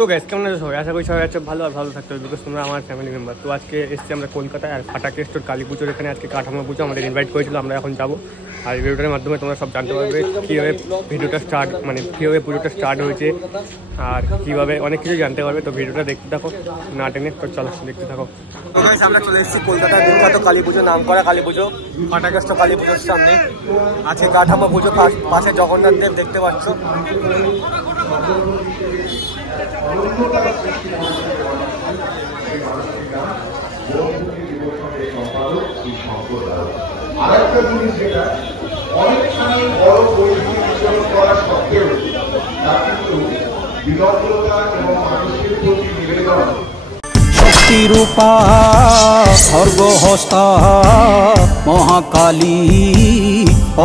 তো গ্যাস কেমন আছে সবাই? আশা করি সবাই আছে ভালো আর ভালো থাকতে হবে, বিকজ তোমরা আমার ফ্যামিলি মেম্বার। তো আজকে এসেছি আমরা কলকাতায়, আর ফাটাকে স্টোর কালী পুজোর এখানে আজকে কাঠামো পুজো আমাদের ইনভাইট করেছিল, আমরা এখন যাবো। আর এই ভিডিওটার মাধ্যমে তোমরা সব জানতে পারবে কীভাবে ভিডিওটা স্টার্ট, মানে কীভাবে পুজোটা স্টার্ট হয়েছে আর কীভাবে অনেক কিছু জানতে পারবে। তো ভিডিওটা দেখতে থাকো, না টেনে তো চলো দেখতে থাকো। আমরা চলে এসেছি কলকাতার বিখ্যাত কালী পুজো, নাম করা কালী পুজো, ফাটাকে স্টোর কালী পুজোর সামনে। আজকে কাঠামো পুজো, পাশে জগন্নাথ দেব দেখতে পাচ্ছ। আরেকটা জিনিস যেটা অনেকখানি বড় পরিমাণ বিতরণ করা সত্ত্বেও তা কিন্তু বিনম্রতা এবং মানুষের প্রতি নিবেদন। শক্তিরূপা খর্গহস্তা মহাকালী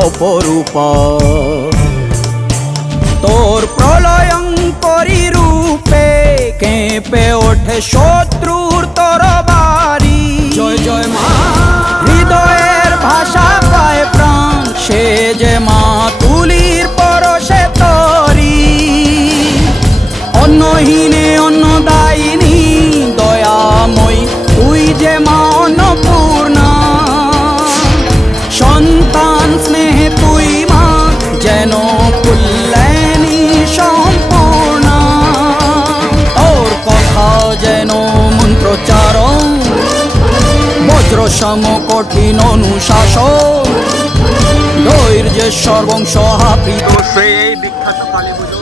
অপরূপা, তোর প্রলয়ঙ্করী রূপে কেঁপে ওঠে শত্রুর তরবারি। জয় জয় মা, হৃদয়ের ভাষা পায় প্রাণ, সে যে মা তুলির পরশে তরি। অন্নহীনে অন্নদায়িনী দয়াময়ী, তুই যে মা অন্নপূর্ণা। সন্তান স্নেহে তুই মা যেন কল্যাণী সম্পূর্ণা। তোর কথা যেন মন্ত্রোচ্চারণ, বজ্র সম কঠিন অনুশাসন, ধৈর্যেশ্বর বংশহাপৃত। এই বিখ্যাত কালী পুজো,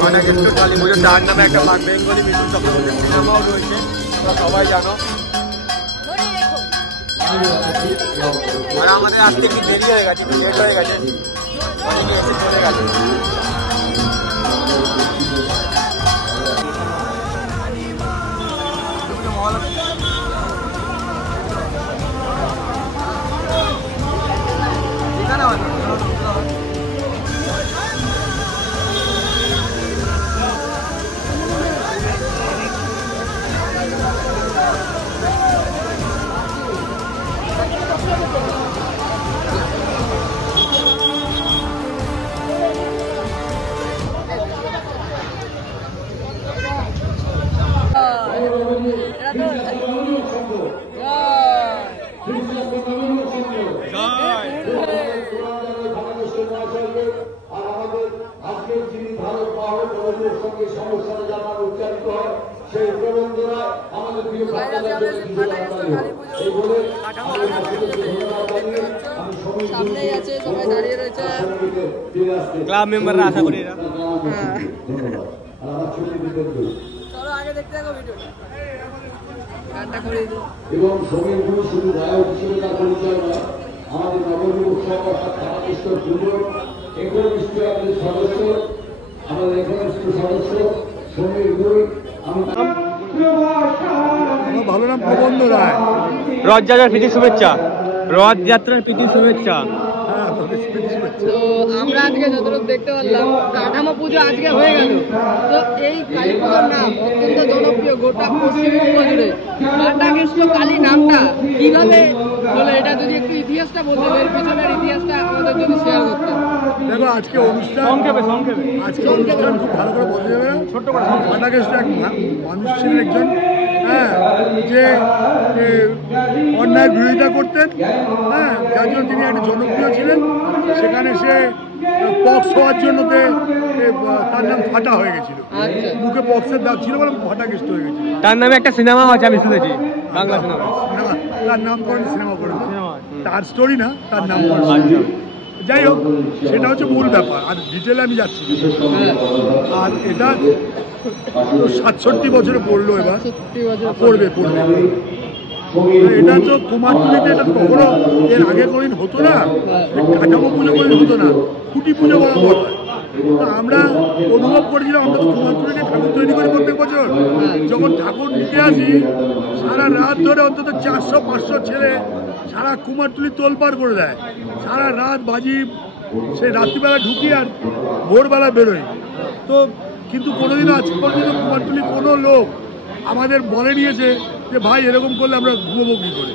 ফাটাকে স্টোর কালী পুজো, তার নামে একটা বেঙ্গলি মিঠুন চক্রবর্তীর সিনেমাও রয়েছে, সবাই জানো। আর আমাদের আসতে একটু দেরি হয়ে গেছে, একটু লেট হয়ে গেছে, অনেকে এসে চলে গেছে। ক্লাব মেম্বাররা আশা করি এরা এবং সমীর গুরু শুধু গায়ক হিসেবে তার পরিচয় নয়, আমাদের নবমী উৎসব অর্থাৎ ফাটাকে পুজোর একনিষ্ঠ আমাদের সদস্য, আমাদের একনিষ্ঠ সদস্য সমীর গুরু। আমার ভালো নাম প্রবন্ধ রায়। রথযাত্রার প্রীতি শুভেচ্ছা, রথযাত্রার প্রীতি শুভেচ্ছা। তো আমরা আজকে যতটুকু দেখতে পারলাম, কাঠামো পুজো আজকে হয়ে গেল। তো এই কালী পুজোর নাম অত্যন্ত জনপ্রিয় গোটা পশ্চিমবঙ্গ জুড়ে। ফাটাকে স্টোর কালী নামটা কিভাবে হলো, এটা যদি একটু ইতিহাসটা বলতেন, এর পিছনের ইতিহাসটা আমাদের যদি শেয়ার করতেন। দেখো, আজকে অনুষ্ঠান আজকে অনুষ্ঠান খুব ভালো করে বলতে যাবে না, ছোট্ট করে। ফাটাকে স্টোর এক মানুষ ছিলেন একজন, যে অন্যায়ের বিরোধিতা করতেন, যার জন্য তিনি একটা জনপ্রিয় ছিলেন। সেখানে সে পক্স হওয়ার জন্য তার নাম ফাটা হয়ে গেছিল, মুখে পক্সের দাগ ছিল বলে ফাটাকে স্টোর হয়ে গেছিল। তার নামে একটা সিনেমা আছে, আমি শুনেছি, বাংলা সিনেমা। তার নাম করেন সিনেমা করে, তার স্টোরি না, তার নাম করেন। যাই হোক, সেটা হচ্ছে মূল ব্যাপার, আর ডিটেলে আমি যাচ্ছি। আর এটা 67 বছরে পড়লো, এবার পড়বে। এটা তো কুমারটুলিতে, এটা কখনো এর আগে কোনদিন হতো না, কাঠামো পুজো কোনদিন হতো না, খুঁটি পুজো বরাবর হয়। আমরা অনুভব করেছিলাম, আমরা তো কুমারটুলিতে ঠাকুর তৈরি করি প্রত্যেক বছর। যখন ঠাকুর নিতে আসি, সারা রাত ধরে অন্তত 400-500 ছেলে সারা কুমারটুলি তোলপাড় করে দেয়, সারা রাত বাজি, সেই রাত্রিবেলা ঢুকি আর ভোরবেলা বেরোই। তো কিন্তু কোনোদিন আজ পর্যন্ত কুমারটুলি কোনো লোক আমাদের বলে নিয়েছে যে ভাই এরকম করলে আমরা ঘুমোবো কি করে,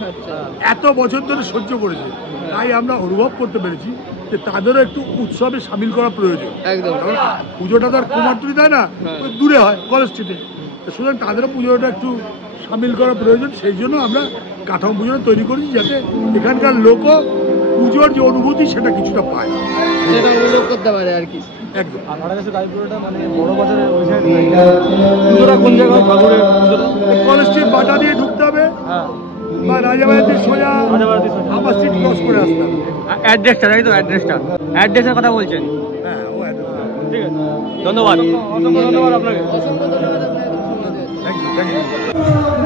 এত বছর ধরে সহ্য করেছে। তাই আমরা অনুভব করতে পেরেছি যে তাদেরও একটু উৎসবে সামিল করা প্রয়োজন। একদম। কারণ পুজোটা তো আর কুমারটুলি দেয় না, দূরে হয় কলেজ স্ট্রিটে, সুতরাং তাদেরও পুজোটা একটু সামিল করা প্রয়োজন। সেই জন্য আমরা কাঠামো পুজোটা তৈরি করেছি, যাতে এখানকার লোকও পুজোর যে অনুভূতি সেটা কিছুটা পায়, সেটা অনুভব করতে পারে আর কি। একদম। কলেজ স্ট্রিট বাটা দিয়ে ঢুকতে হবে বা রাজাবাড়িতে সোজা আমার স্ট্রিট ক্রস করে আসতে হবে। অ্যাড্রেসটা তাই তো, অ্যাড্রেসের কথা বলছেন? হ্যাঁ, ও ঠিক আছে, ধন্যবাদ, অসংখ্য ধন্যবাদ আপনাকে। অসংখ্য ধন্যবাদ আপনাকে। Thank you.